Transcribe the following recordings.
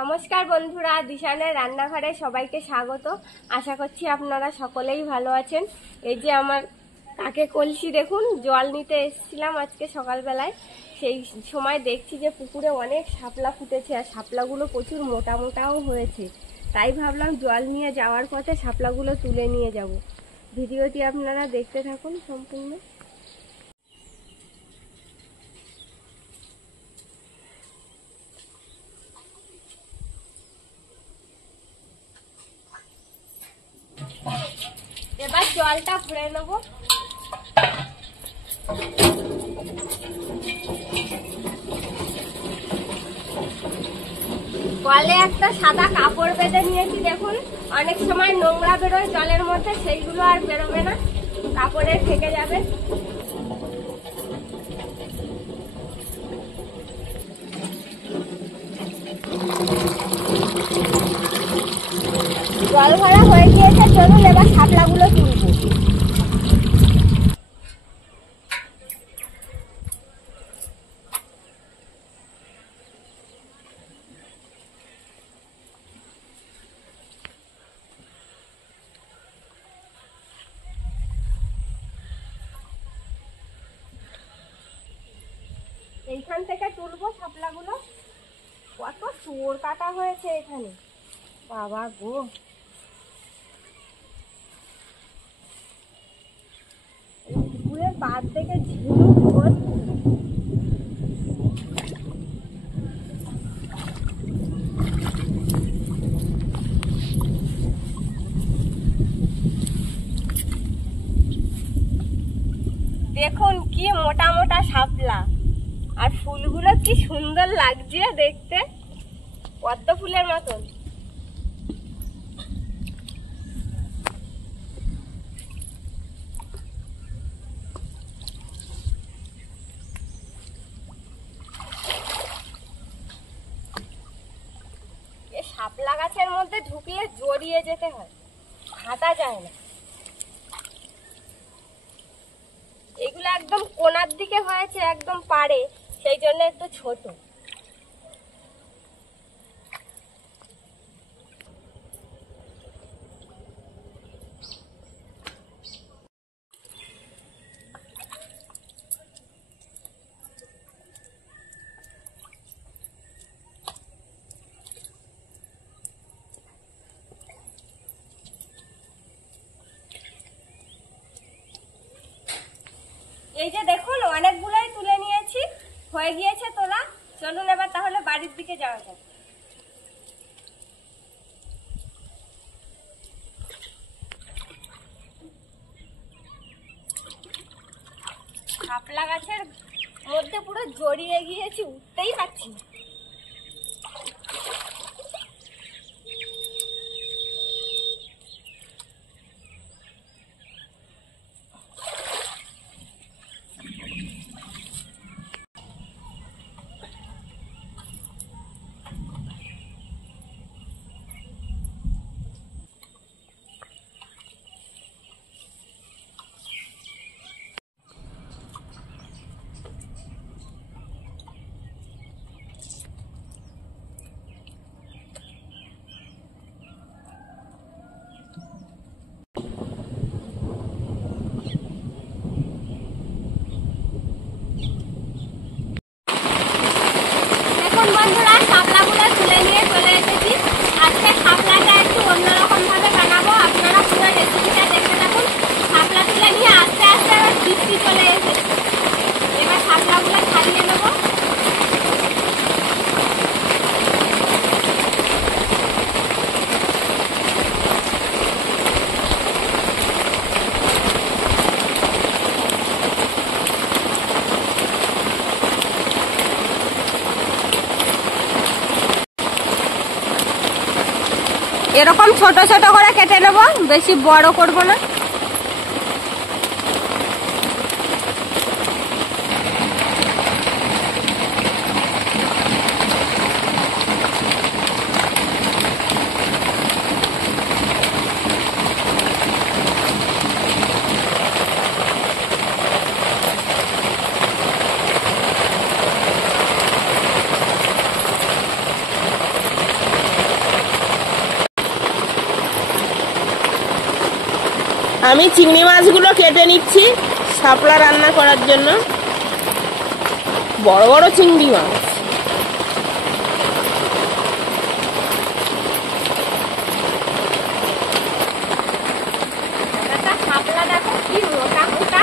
নমস্কার বন্ধুরা, দিশানের রান্নাঘরে সবাইকে স্বাগত। আশা করছি আপনারা সকলেই ভালো আছেন। এই যে আমার কাকে কলসি দেখুন, জল নিতে এসেছিলাম আজকে সকালবেলায়। সেই সময় দেখছি যে পুকুরে অনেক শাপলা ফুটেছে, আর শাপলাগুলো প্রচুর মোটা মোটাও হয়েছে। তাই ভাবলাম জল নিয়ে যাওয়ার পথে শাপলাগুলো তুলে নিয়ে যাব। ভিডিওটি আপনারা দেখতে থাকুন সম্পূর্ণ। এবার জলটা ভরে নেব। কলে একটা সাদা কাপড় বেঁধে নিয়েছি, দেখুন অনেক সময় নোংরা বেরোয় জলের মধ্যে, সেইগুলো আর বেরোবে না, কাপড়ে থেকে যাবে। জল ভরা হয়ে গিয়েছে, চলুন এবার শাপলাগুলো তুলব। এইখান থেকে তুলবো শাপলাগুলো। কত চোর কাটা হয়েছে এখানে, বাবা গো। পুকুরের পাড় থেকে ঝিনুক ভর্তি। দেখুন কি মোটা মোটা শাপলা, আর ফুলগুলো কি সুন্দর লাগছে দেখতে, পদ্ম ফুলের মতন। শাপলা গাছের মধ্যে ঢুকলে জড়িয়ে যেতে হয়, হাঁটা যায় না। এগুলো একদম কোনার দিকে হয়েছে, একদম পাড়ে, সেই জন্য একটু ছোট। এই যে দেখুন অনেকগুলোই তুলে নিয়েছি, হয়ে গিয়েছে তোলা। চলুন এবার তাহলে বাড়ির দিকে যাওয়া যাক। শাপলা গাছের মধ্যে পুরো জড়িয়ে গিয়েছি, উঠতেই পারছি না। বন্ধুরা, শাপলাগুলো তুলে নিয়ে চলে এসেছি। আজকে শাপলাটা একটু অন্যরকম ভাবে বানাবো, আপনারা পুরো রেসিপিটা দেখতে থাকুন। শাপলা তুলে নিয়ে আস্তে আস্তে আবার বৃষ্টি চলে এসেছে। এবার শাপলাগুলো ছাড়িয়ে নেবো। এরকম ছোট ছোট করে কেটে নেব, বেশি বড় করব না। আমি চিংড়ি মাছগুলো কেটে নিচ্ছি শাপলা রান্না করার জন্য। বড় বড় চিংড়ি মাছ। শাপলা দেখো কি মোটা মোটা।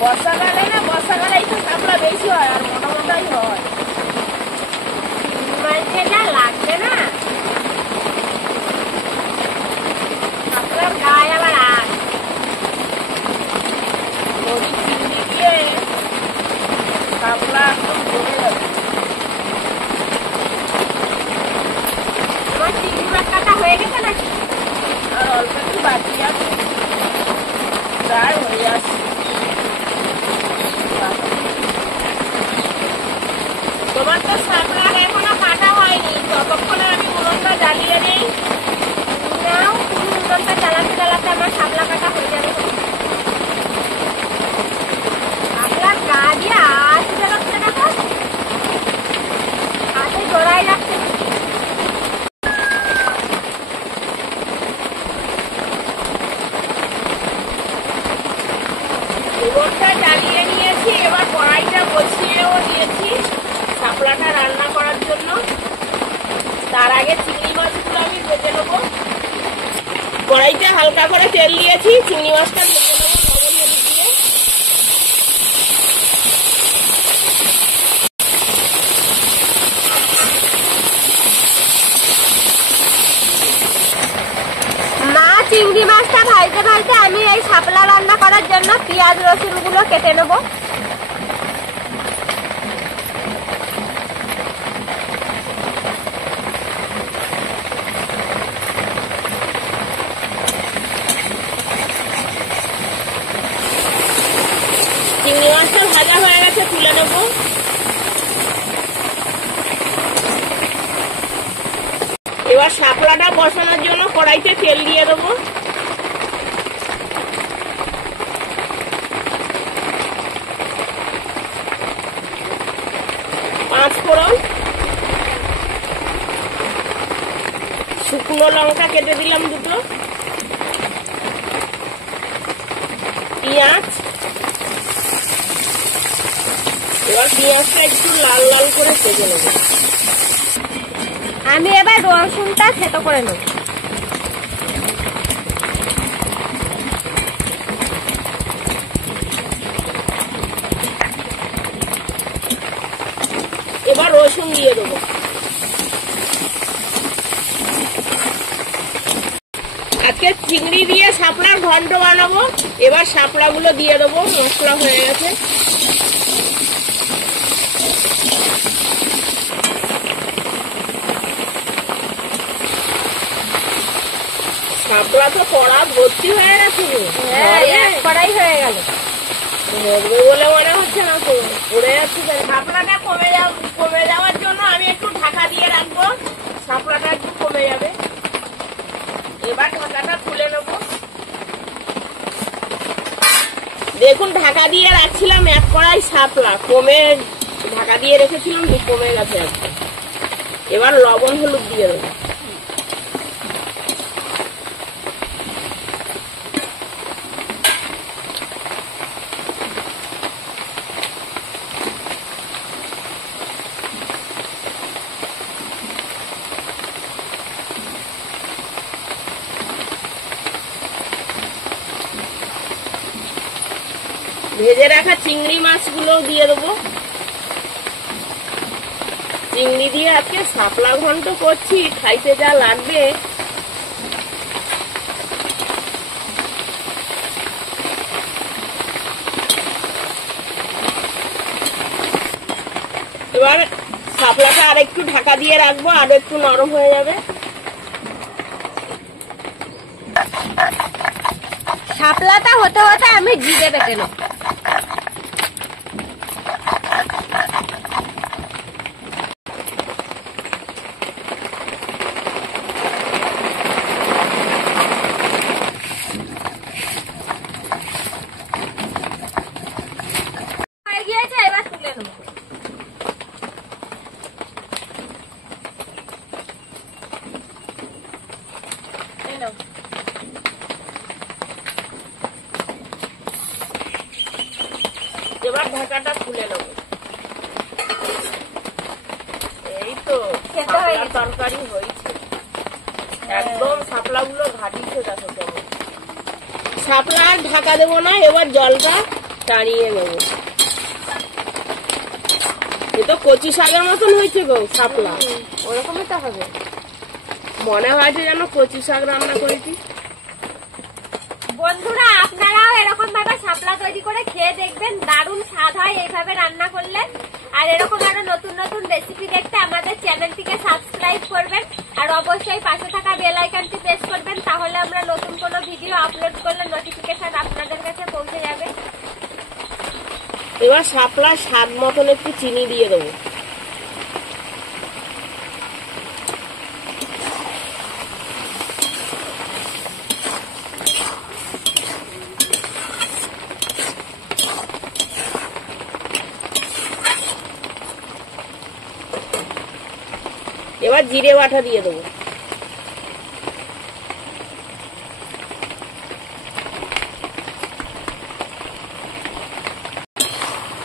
বর্ষাকালে না, বর্ষাকালে একটু শাপলা বেশি হয় আর মোটা মোটাই হয়। মাছটা লাগবে না, শাপলার গায়ে আবার আট। নদীর চিংড়ি দিয়ে শাপলা একদম জমে যাবে। আমার চিংড়ি মাছ কাটা হয়ে গেছে নাকি? আর অল্প একটু বাকি আছে, প্রায় হয়ে আসছে। তোমার তো শাপলা এখনো কাটা হয়নি, ততক্ষণে আমি উনুনটা জ্বালিয়ে নিই। নাও, তুমি উনুনটা জ্বালাতে জ্বালাতে আমার শাপলা কাটা হয়ে যাবে। শাপলার গা দিয়ে আট বেরোচ্ছে দেখো, হাতে জড়াই যাচ্ছে। উনুনটা জ্বালিয়ে নিয়েছি, এবার কড়াইটা বসিয়েও দিয়েছি শাপলাটা রান্না করার জন্য। তার আগে চিংড়ি মাছগুলো আমি ভেজে নেবো। কড়াইতে হালকা করে তেল দিয়েছি, চিংড়ি মাছটা ভেজে নেবো লবণ হলুদ দিয়ে। মা চিংড়ি মাছটা ভাজতে ভাজতে আমি এই শাপলা রান্না করার জন্য পেঁয়াজ রসুন গুলো কেটে নেব। চিংড়ি মাছটা ভাজা হয়ে গেছে, তুলে নেবো। এবার শাপলাটা বসানোর জন্য কড়াইতে তেল দিয়ে দেবো। পাঁচ ফোড়ন, শুকনো লঙ্কা কেটে দিলাম দুটো, পেঁয়াজ। এবার পেঁয়াজটা একটু লাল লাল করে ভেজে নেবো। আমি এবার রসুনটা থেতো করে নেব। এবার রসুন দিয়ে দেবো। আজকে চিংড়ি দিয়ে শাপলার ঘন্ট বানাবো। এবার শাপলাগুলো দিয়ে দেবো, মশলা হয়ে গেছে। শাপলা তো কড়া ভর্তি হয়ে গেছে। হ্যাঁ, এক কড়াই হয়ে গেল। মরবে বলে মনে হচ্ছে না তো, পড়ে যাচ্ছে। শাপলাটা কমে যাওয়ার জন্য আমি একটু ঢাকা দিয়ে রাখবো, শাপলাটা একটু কমে যাবে। এবার ঢাকাটা খুলে নেবো। দেখুন, ঢাকা দিয়ে রাখছিলাম এক কড়াই শাপলা, কমে ঢাকা দিয়ে রেখেছিলাম, কমে গেছে একদম। এবার লবণ হলুদ দিয়ে দেবো। ভেজে রাখা চিংড়ি মাছগুলো দিয়ে দেবো। চিংড়ি দিয়ে আজকে শাপলা ঘন্ট করছি, খাইতে যা লাগবে। এবার শাপলাটা আর একটু ঢাকা দিয়ে রাখবো, আর একটু নরম হয়ে যাবে। শাপলাটা হতে হতে আমি জিরে বেটে নেব। হয়ে গিয়েছে, এবার তুলে নেব। এবার ঢাকাটা খুলে নেবো। এই তো খেতে হয়ে শাপলার গেছে। তরকারি হয়েছে, একদম শাপলাগুলো ঘাটিছে দেখো কেমন। শাপলা আর ঢাকা দেবো না, এবার জলটা টানিয়ে নেবো। এ তো কচি শাকের মতন হয়েছে গো শাপলা, ওরকমই তো হবে। মনে হয়েছে যেন কচি শাক রান্না করেছি। বন্ধুরা আপনারাও এরকম ভাবে শাপলা তৈরি করে খেয়ে দেখবেন, দারুণ স্বাদ হয় এইভাবে রান্না করলে। আর এরকম আরো নতুন নতুন রেসিপি দেখতে আমাদের চ্যানেলটিকে সাবস্ক্রাইব করবেন, আর অবশ্যই পাশে থাকা বেল আইকনটি প্রেস করবেন, তাহলে আমরা নতুন কোনো ভিডিও আপলোড করলে নোটিফিকেশন আপনাদের কাছে পৌঁছে যাবে। এবার শাপলার স্বাদ মতন একটু চিনি দিয়ে দেবো। এবার জিরে বাটা দিয়ে দেবো।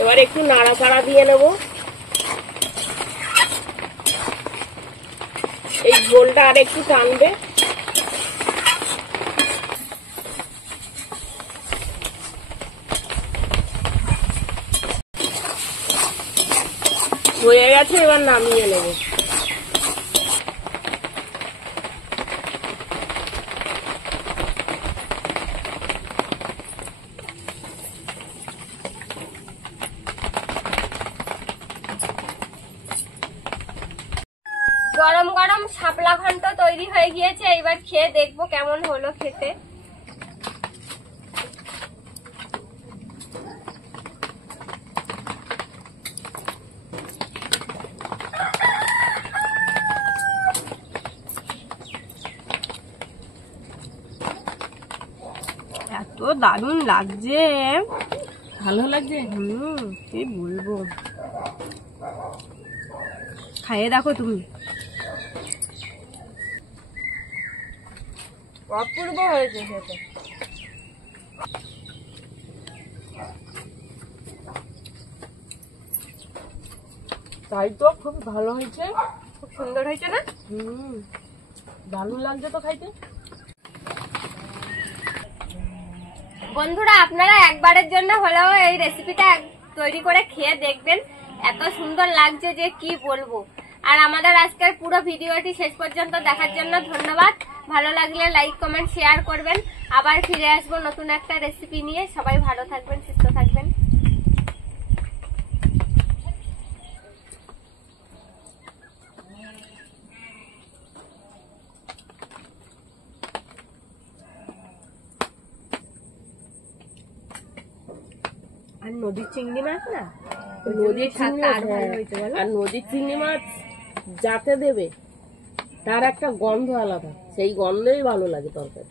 এবার একটু নাড়াচাড়া দিয়ে নেব। এই ঝোলটা আর একটু টানবে। হয়ে গেছে, এবার নামিয়ে নেব। গরম গরম শাপলা ঘন্ট তৈরি হয়ে গিয়েছে, এবার খেয়ে দেখবো কেমন হলো খেতে। এত দারুণ লাগছে, ভালো লাগছে। কি বলবো, খাইয়ে দেখো তুমি। অপূর্ব হয়েছে খেতে। তাই তো, খুব ভালো হয়েছে, খুব সুন্দর হয়েছে না? দারুণ লাগছে তো খাইতে। বন্ধুরা আপনারা একবারের জন্য হলেও এই রেসিপিটা তৈরি করে খেয়ে দেখবেন, এত সুন্দর লাগছে যে কি বলবো। আর আমাদের আজকের পুরো ভিডিওটি শেষ পর্যন্ত দেখার জন্য ধন্যবাদ। ভালো লাগলে লাইক কমেন্ট শেয়ার করবেন। আবার ফিরে আসবো নতুন একটা রেসিপি নিয়ে। সবাই ভালো থাকবেন, সুস্থ থাকবেন। আর নদীর চিংড়ি মাছ না, নদীর স্বাদটা আরো ভালো হয়েছে বলো? আর নদীর চিংড়ি মাছ যাতে দেবে তার একটা গন্ধ আলাদা, সেই গন্ধই ভালো লাগে তরকারি।